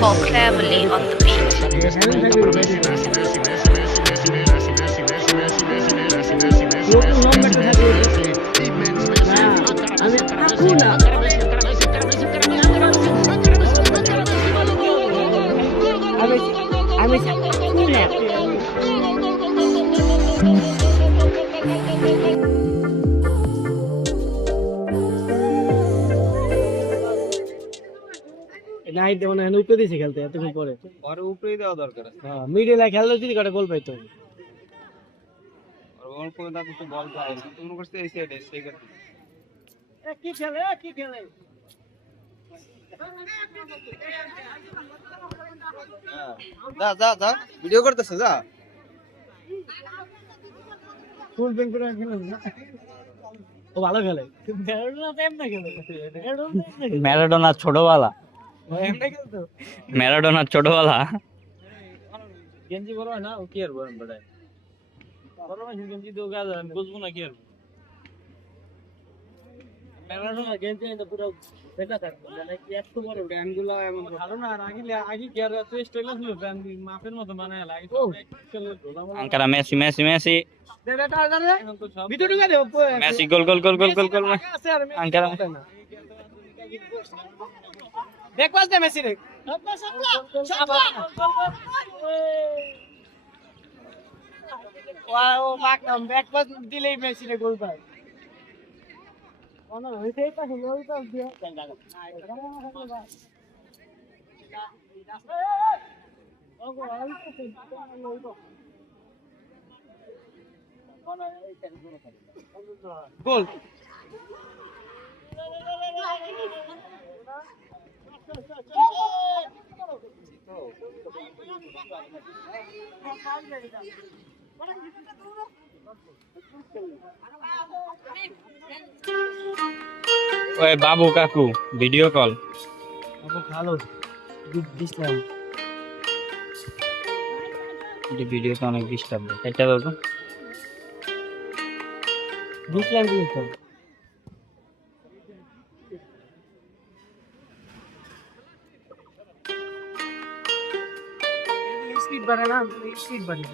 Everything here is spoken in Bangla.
Vocabulary on the beat. Night মানে উপরে দিয়েছে খেলতে এতক্ষণ পরে ওরে উপরেই দেওয়া দরকার আছে। হ্যাঁ মিডলে খেললে যদি কটা গোল পাইতো আর বল করে দাও কিছু বল পায় তুমি মনে করতে এই সাইডে সেই করতে কি খেলে যা যা যা ভিডিও করতেছ যা ফুল ব্যাংক করে খেলে ও ভালো খেলে ম্যারাডোনা তো এমনি খেলে ম্যারাডোনা ছোটবেলা এমনি খেলতো ম্যারাডোনা ছোটবেলা গেঞ্জি বড় হয় না ও কি আর বলেন বড় বড় মানুষ গেঞ্জি তো গাছ আমি বুঝবো না কি আর ম্যারাডোনা গেঞ্জি তো পুরো দেখা থাকতো মানে কি এত বড় ব্যান্ডগুলো এমন ভালো না আর আগে কি আর এত স্টাইল ছিল ব্যান্ড মাপের মতো বানায় লাগে আঙ্কারা মেসি মেসি মেসি ভিতর ঢুকে দেব মেসি গোল গোল গোল গোল গোল গোল আঙ্কারা দেখ পাস দে মেসি রে ওয়াও মাকনাম ব্যাক পাস দিলেই মেসি রে গোল পায় ওনা হইতেই পারে ওই পাস দিয়ে গোল ওই বাবু কাকু ভিডিও কল ভালো দিছিলাম ভিডিওতে অনেক ডিস্টার্ব এটা দাও তো দিছিলাম কিন্তু স্পিড বাড়ে না স্পিড বাড়ে